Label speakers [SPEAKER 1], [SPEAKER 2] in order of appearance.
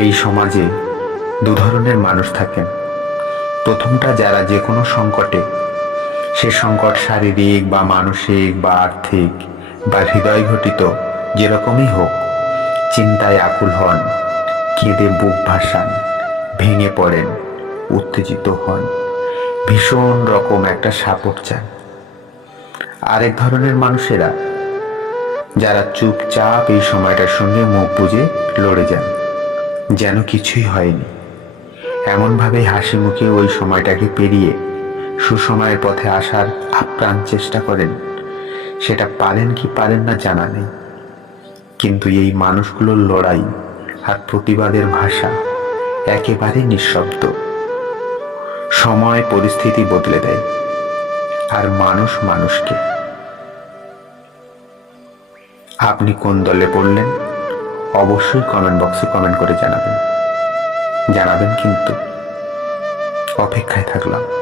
[SPEAKER 1] এই সমাজে দু ধরনের মানুষ থাকেন। প্রথমটা যারা যে কোনো সংকটে, সে সংকট শারীরিক বা মানসিক বা আর্থিক বা হৃদয় ঘটিত যেরকমই হোক, চিন্তায় আকুল হন, কেঁদে বুক ভাসান, ভেঙে পড়েন, উত্তেজিত হন, ভীষণ রকম একটা সাপোর্ট চান। আরেক ধরনের মানুষেরা, যারা চুপচাপ এই সময়টার সঙ্গে মুখ বুজে লড়ে যান। যেন কিছুই হয়নি। এমনভাবে হাসি মুখে ওই সময়টাকে পেরিয়ে সুসময়ের পথে আসার আপ্রাণ চেষ্টা করেন। সেটা পারেন কি পারেন না জানা নেই। কিন্তু এই মানুষগুলোর লড়াই আর প্রতিবাদের ভাষা একেবারে নিঃশব্দ। সময় পরিস্থিতি বদলে দেয় আর মানুষ মানুষকে। আপনি কোন দলে পড়লেন? অবশ্যই কমেন্ট বক্সে কমেন্ট করে জানাবেন। জানাবেন কিন্তু অপেক্ষায় থাকলাম।